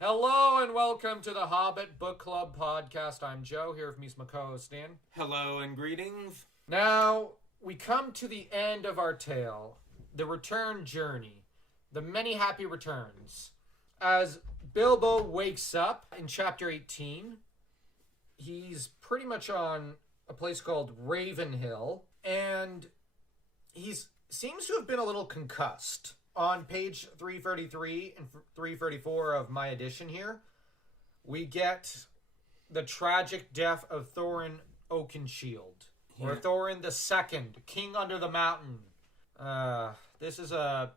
Hello and welcome to the Hobbit Book Club podcast. I'm Joe, here with me is my co-host Dan. Hello and greetings. Now, we come to the end of our tale, the return journey, the many happy returns. As Bilbo wakes up in chapter 18, he's pretty much on a place called Ravenhill, and he seems to have been a little concussed. On page 333 and 334 of my edition here, we get the tragic death of Thorin Oakenshield, or Thorin the Second, King Under the Mountain. This is a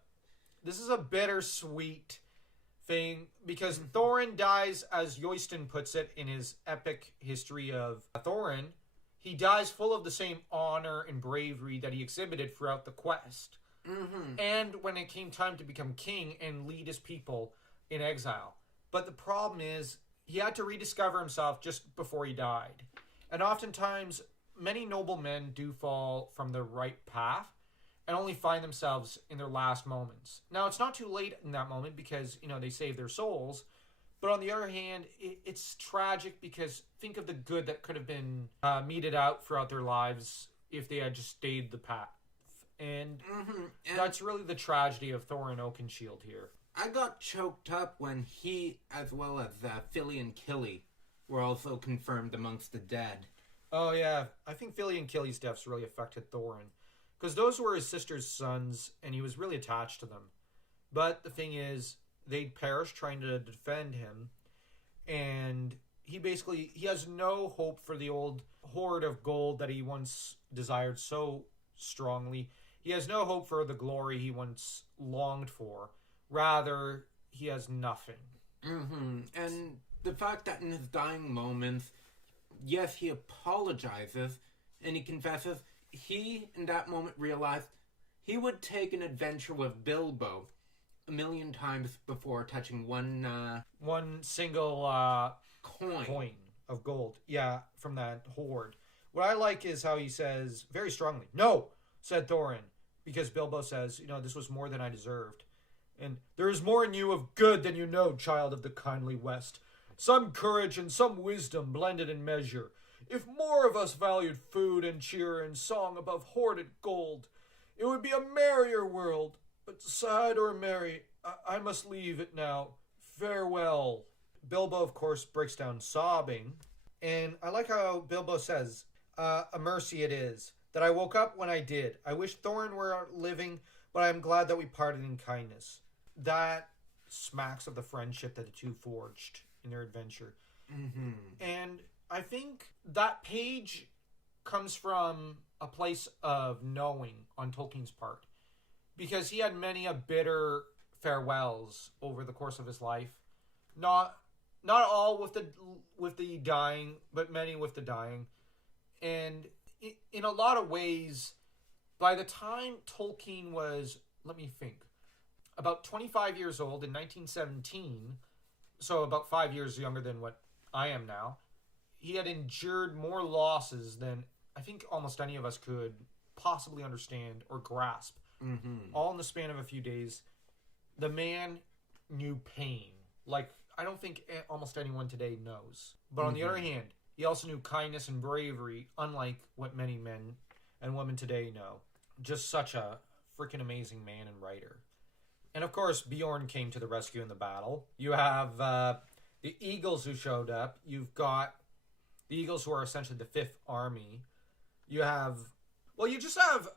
bittersweet thing because Thorin dies, as Yoyston puts it in his epic history of Thorin. He dies full of the same honor and bravery that he exhibited throughout the quest. Mm-hmm. And when it came time to become king and lead his people in exile. But the problem is, he had to rediscover himself just before he died. And oftentimes, many noble men do fall from the right path and only find themselves in their last moments. Now, it's not too late in that moment because, they save their souls. But on the other hand, it's tragic because think of the good that could have been meted out throughout their lives if they had just stayed the path. And that's really the tragedy of Thorin Oakenshield here. I got choked up when he, as well as Philly and Killy, were also confirmed amongst the dead. Oh, yeah. I think Philly and Killy's deaths really affected Thorin. Because those were his sister's sons, and he was really attached to them. But the thing is, they'd perished trying to defend him. And he has no hope for the old hoard of gold that he once desired so strongly. He has no hope for the glory he once longed for. Rather, he has nothing. And the fact that in his dying moments, yes, he apologizes and he confesses, he in that moment realized he would take an adventure with Bilbo 1,000,000 times before touching one single coin of gold. Yeah, from that hoard. What I like is how he says very strongly, "No," said Thorin, because Bilbo says, this was more than I deserved. And there is more in you of good than you know, child of the kindly West. Some courage and some wisdom blended in measure. If more of us valued food and cheer and song above hoarded gold, it would be a merrier world. But sad or merry, I must leave it now. Farewell. Bilbo, of course, breaks down sobbing. And I like how Bilbo says, a mercy it is that I woke up when I did. I wish Thorin were living, but I am glad that we parted in kindness. That smacks of the friendship that the two forged in their adventure. And I think that page comes from a place of knowing on Tolkien's part. Because he had many a bitter farewells over the course of his life. Not all with the dying, but many with the dying. And in a lot of ways, by the time Tolkien was, let me think, about 25 years old in 1917, so about 5 years younger than what I am now, he had endured more losses than I think almost any of us could possibly understand or grasp. All in the span of a few days. The man knew pain. Like, I don't think almost anyone today knows. But on the other hand, he also knew kindness and bravery, unlike what many men and women today know. Just such a freaking amazing man and writer. And of course, Bjorn came to the rescue in the battle. You have the Eagles who showed up. You've got the Eagles who are essentially the Fifth Army. You just have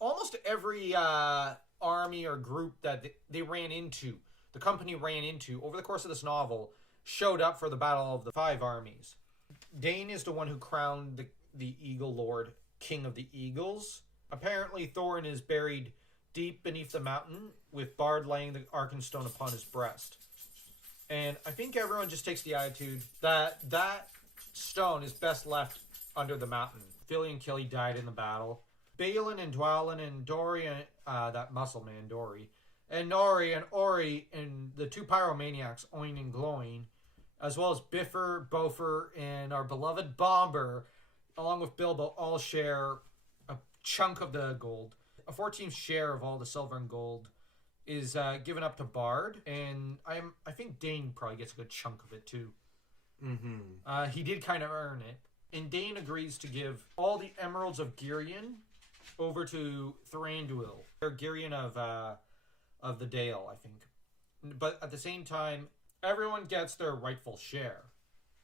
almost every army or group that they ran into, the company ran into over the course of this novel, showed up for the Battle of the Five Armies. Dane is the one who crowned the Eagle Lord King of the Eagles. Apparently, Thorin is buried deep beneath the mountain, with Bard laying the Arkenstone upon his breast. And I think everyone just takes the attitude that stone is best left under the mountain. Philly and Killy died in the battle. Balin and Dwalin and Dori, that muscle man, Dori, and Nori and Ori and the two pyromaniacs, Oin and Gloin, as well as Biffer, Bofer, and our beloved Bomber, along with Bilbo, all share a chunk of the gold. A 14th share of all the silver and gold is given up to Bard, and I think Dane probably gets a good chunk of it too. Mm-hmm. He did kind of earn it, and Dane agrees to give all the Emeralds of Girion over to Thranduil, or Girion of the Dale, I think. But at the same time, everyone gets their rightful share.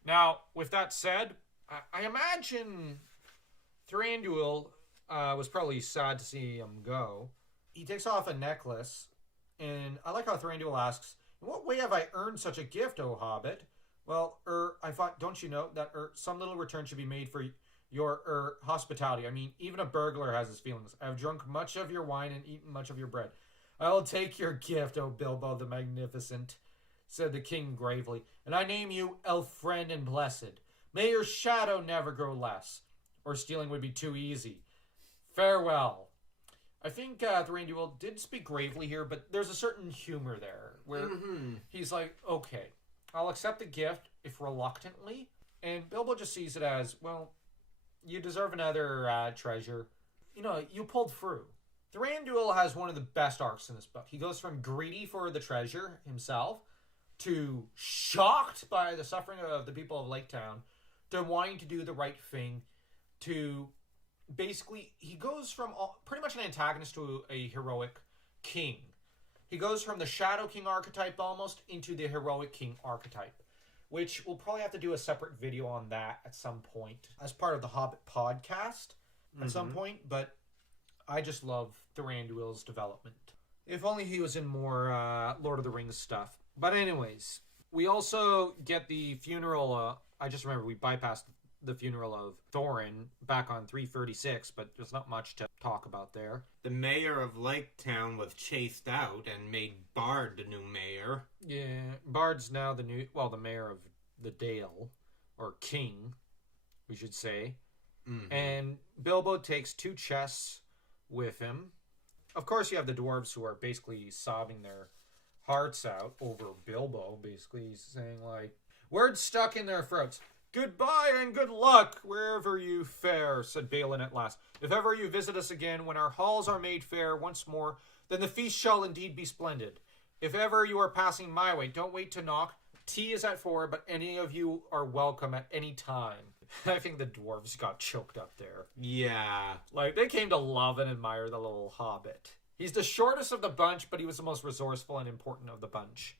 Now, with that said, I imagine Thranduil was probably sad to see him go. He takes off a necklace, and I like how Thranduil asks, "In what way have I earned such a gift, O Hobbit?" Well, I thought, don't you know that some little return should be made for your hospitality? I mean, even a burglar has his feelings. I have drunk much of your wine and eaten much of your bread. I will take your gift, O Bilbo the Magnificent, said the king gravely, and I name you elf friend and blessed. May your shadow never grow less, or stealing would be too easy. Farewell. I think Thranduil did speak gravely here, but there's a certain humor there, where he's like, okay, I'll accept the gift, if reluctantly, and Bilbo just sees it as, well, you deserve another treasure. You know, you pulled through. Thranduil has one of the best arcs in this book. He goes from greedy for the treasure himself to shocked by the suffering of the people of Lake Town to wanting to do the right thing to basically, he goes from pretty much an antagonist to a heroic king. He goes from the Shadow King archetype almost into the heroic king archetype, which we'll probably have to do a separate video on that at some point as part of the Hobbit podcast at some point, but I just love Thranduil's development. If only he was in more Lord of the Rings stuff. But anyways, we also get the funeral. I just remember we bypassed the funeral of Thorin back on 336, but there's not much to talk about there. The mayor of Lake Town was chased out and made Bard the new mayor. Yeah, Bard's now the mayor of the Dale, or king, we should say. And Bilbo takes 2 chests with him. Of course, you have the dwarves who are basically sobbing their hearts out over Bilbo. Basically, he's saying, like, words stuck in their throats. Goodbye and good luck wherever you fare, said Balin at last. If ever you visit us again, when our halls are made fair once more, then the feast shall indeed be splendid. If ever you are passing my way, don't wait to knock. Tea is at 4, but any of you are welcome at any time. I think the dwarves got choked up there. Yeah. Like, they came to love and admire the little hobbit. He's the shortest of the bunch, but he was the most resourceful and important of the bunch.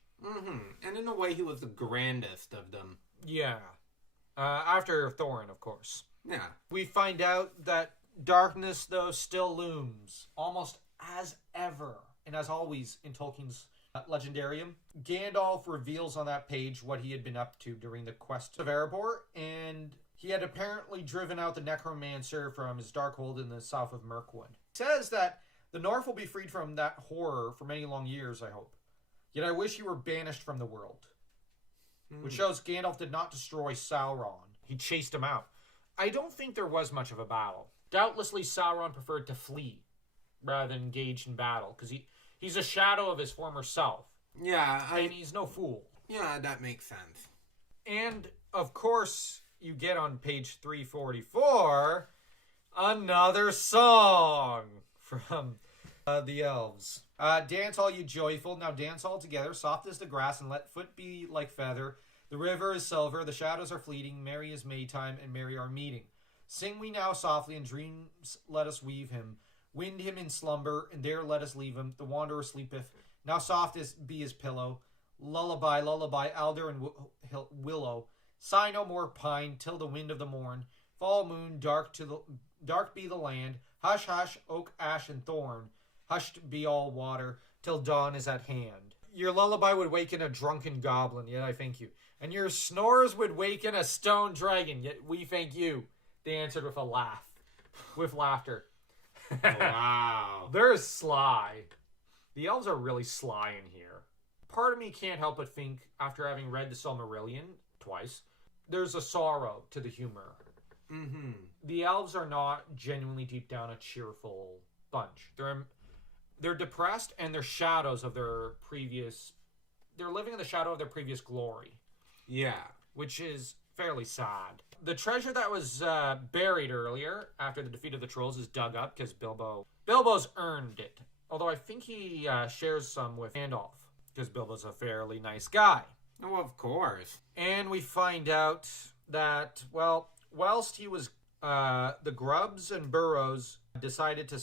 And in a way, he was the grandest of them. Yeah. After Thorin, of course. Yeah. We find out that darkness, though, still looms, almost as ever, and as always in Tolkien's Legendarium. Gandalf reveals on that page what he had been up to during the quest of Erebor, and he had apparently driven out the necromancer from his darkhold in the south of Mirkwood. It says that the North will be freed from that horror for many long years, I hope. Yet I wish you were banished from the world. Which shows Gandalf did not destroy Sauron. He chased him out. I don't think there was much of a battle. Doubtlessly, Sauron preferred to flee rather than engage in battle, because he's a shadow of his former self. Yeah, and he's no fool. Yeah, that makes sense. And, of course, you get on page 344 another song from the elves. Dance all you joyful, now dance all together, soft as the grass, and let foot be like feather. The river is silver, the shadows are fleeting, merry is Maytime, and merry our meeting. Sing we now softly, and dreams let us weave him. Wind him in slumber, and there let us leave him. The wanderer sleepeth, now soft is be his pillow. Lullaby, lullaby, alder and willow. Sigh no more pine, till the wind of the morn. Fall moon, dark be the land. Hush, hush, oak, ash, and thorn. Hushed be all water, till dawn is at hand. Your lullaby would waken a drunken goblin, yet I thank you. And your snores would waken a stone dragon, yet we thank you. They answered with a laugh. With laughter. Wow. They're sly. The elves are really sly in here. Part of me can't help but think, after having read the Silmarillion twice, there's a sorrow to the humor. The elves are not genuinely deep down a cheerful bunch. They're depressed, and they're shadows of their previous... They're living in the shadow of their previous glory. Yeah. Which is fairly sad. The treasure that was buried earlier, after the defeat of the trolls, is dug up, because Bilbo's earned it Although I think he shares some with Gandalf, because Bilbo's a fairly nice guy. Oh, of course. And we find out that, well, whilst he was, the Grubbs and Burrows decided to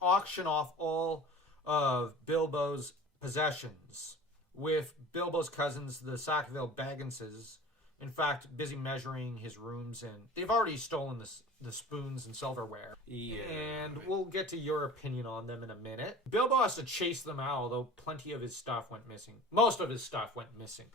auction off all of Bilbo's possessions, with Bilbo's cousins, the Sackville Bagginses, in fact, busy measuring his rooms, and they've already stolen the spoons and silverware. Yeah. And we'll get to your opinion on them in a minute. Bilbo has to chase them out, although plenty of his stuff went missing. Most of his stuff went missing.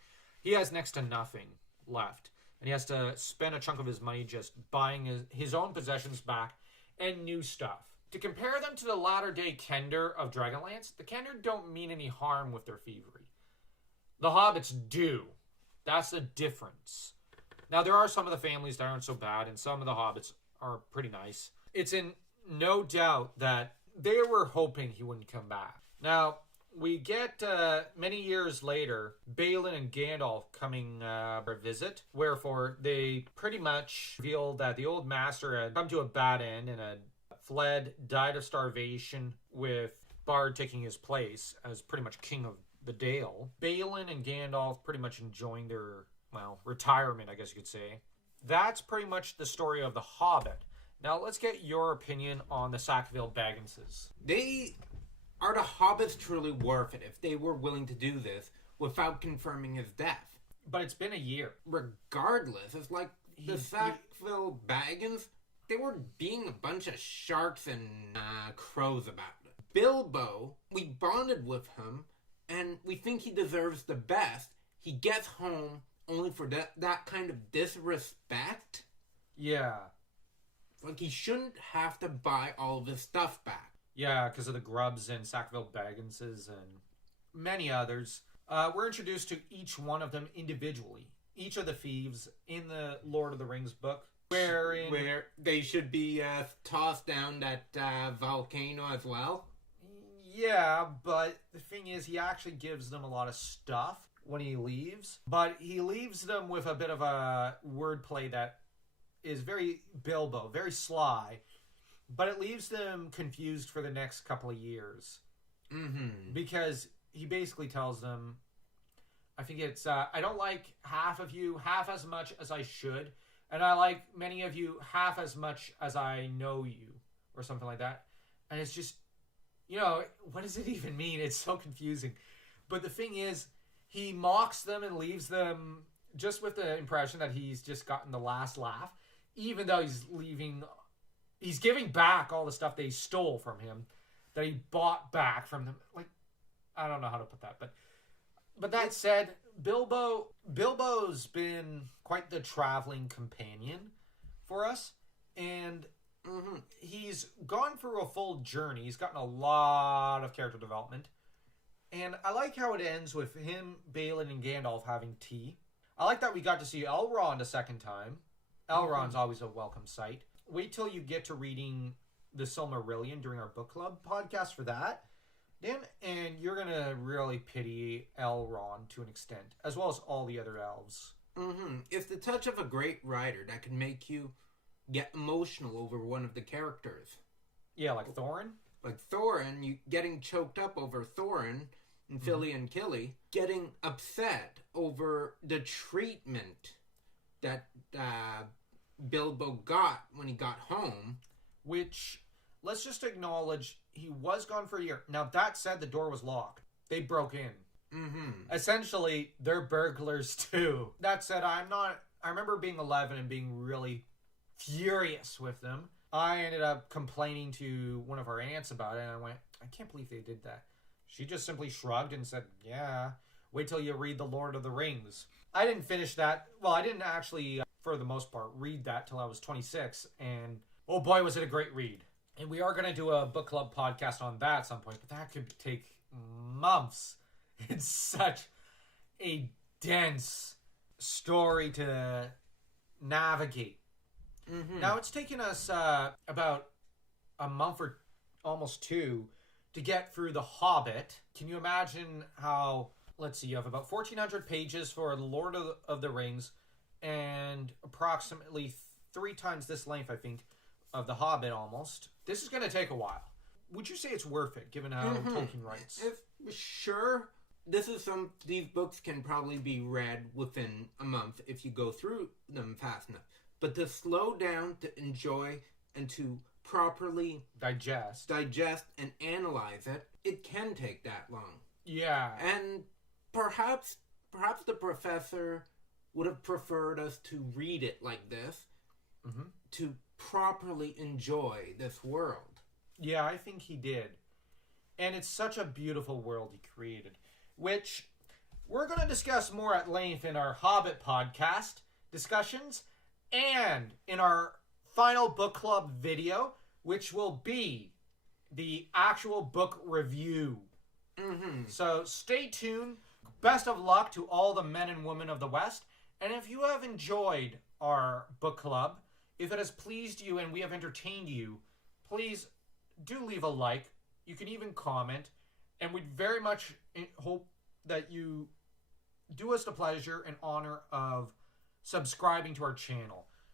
He has next to nothing left. And he has to spend a chunk of his money just buying his own possessions back and new stuff. To compare them to the latter-day Kender of Dragonlance, the Kender don't mean any harm with their thievery. The Hobbits do. That's the difference. Now, there are some of the families that aren't so bad, and some of the Hobbits are pretty nice. It's in no doubt that they were hoping he wouldn't come back. Now, we get, many years later, Balin and Gandalf coming for a visit, wherefore they pretty much reveal that the old master had come to a bad end and had fled, died of starvation, with Bard taking his place as pretty much king of the Dale. Balin and Gandalf pretty much enjoying their, well, retirement, I guess you could say. That's pretty much the story of The Hobbit. Now, let's get your opinion on the Sackville Bagginses. Are the Hobbits truly worth it if they were willing to do this without confirming his death? But it's been a year. Regardless, it's like the Sackville Baggins, they were being a bunch of sharks and crows about it. Bilbo, we bonded with him, and we think he deserves the best. He gets home only for that kind of disrespect. Yeah. Like, he shouldn't have to buy all of his stuff back. Yeah, because of the Grubbs and Sackville Bagginses and many others. We're introduced to each one of them individually. Each of the thieves in the Lord of the Rings book. Where they should be tossed down that volcano as well. Yeah, but the thing is, he actually gives them a lot of stuff when he leaves. But he leaves them with a bit of a wordplay that is very Bilbo, very sly. But it leaves them confused for the next couple of years. Mm-hmm. Because he basically tells them, I think it's, I don't like half of you half as much as I should. And I like many of you half as much as I know you. Or something like that. And it's just, you know, what does it even mean? It's so confusing. But the thing is, he mocks them and leaves them just with the impression that he's just gotten the last laugh. Even though he's giving back all the stuff they stole from him. That he bought back from them. Like, I don't know how to put that. But that said, Bilbo's been quite the traveling companion for us. And he's gone through a full journey. He's gotten a lot of character development. And I like how it ends with him, Balin, and Gandalf having tea. I like that we got to see Elrond a second time. Elrond's always a welcome sight. Wait till you get to reading the Silmarillion during our book club podcast for that, Dan, and you're going to really pity Elrond to an extent, as well as all the other elves. It's the touch of a great writer that can make you get emotional over one of the characters. Yeah, like Thorin? Like Thorin, you getting choked up over Thorin and Philly and Killy, getting upset over the treatment that Bilbo got when he got home. Which, let's just acknowledge, he was gone for a year. Now, that said, the door was locked. They broke in. Essentially, they're burglars too. That said, I remember being 11 and being really furious with them. I ended up complaining to one of our aunts about it, and I went, I can't believe they did that. She just simply shrugged and said, yeah, wait till you read The Lord of the Rings. I didn't finish that. Well, I didn't actually, for the most part, read that till I was 26, and oh boy, was it a great read. And we are going to do a book club podcast on that at some point, but that could take months. It's such a dense story to navigate. Now, it's taken us about a month or almost two to get through The Hobbit. Can you imagine how, let's see, you have about 1,400 pages for The Lord of the Rings and approximately 3 times this length, I think, of The Hobbit almost. This is going to take a while. would you say it's worth it, given how Tolkien writes? Sure. These books can probably be read within a month if you go through them fast enough. But to slow down, to enjoy, and to properly digest and analyze it, it can take that long. Yeah. And perhaps the professor would have preferred us to read it like this, to properly enjoy this world. Yeah, I think he did. And it's such a beautiful world he created, which we're going to discuss more at length in our Hobbit podcast discussions and in our final book club video, which will be the actual book review. So stay tuned. Best of luck to all the men and women of the West. And if you have enjoyed our book club, if it has pleased you and we have entertained you, please do leave a like. You can even comment. And we'd very much hope that you do us the pleasure and honor of subscribing to our channel.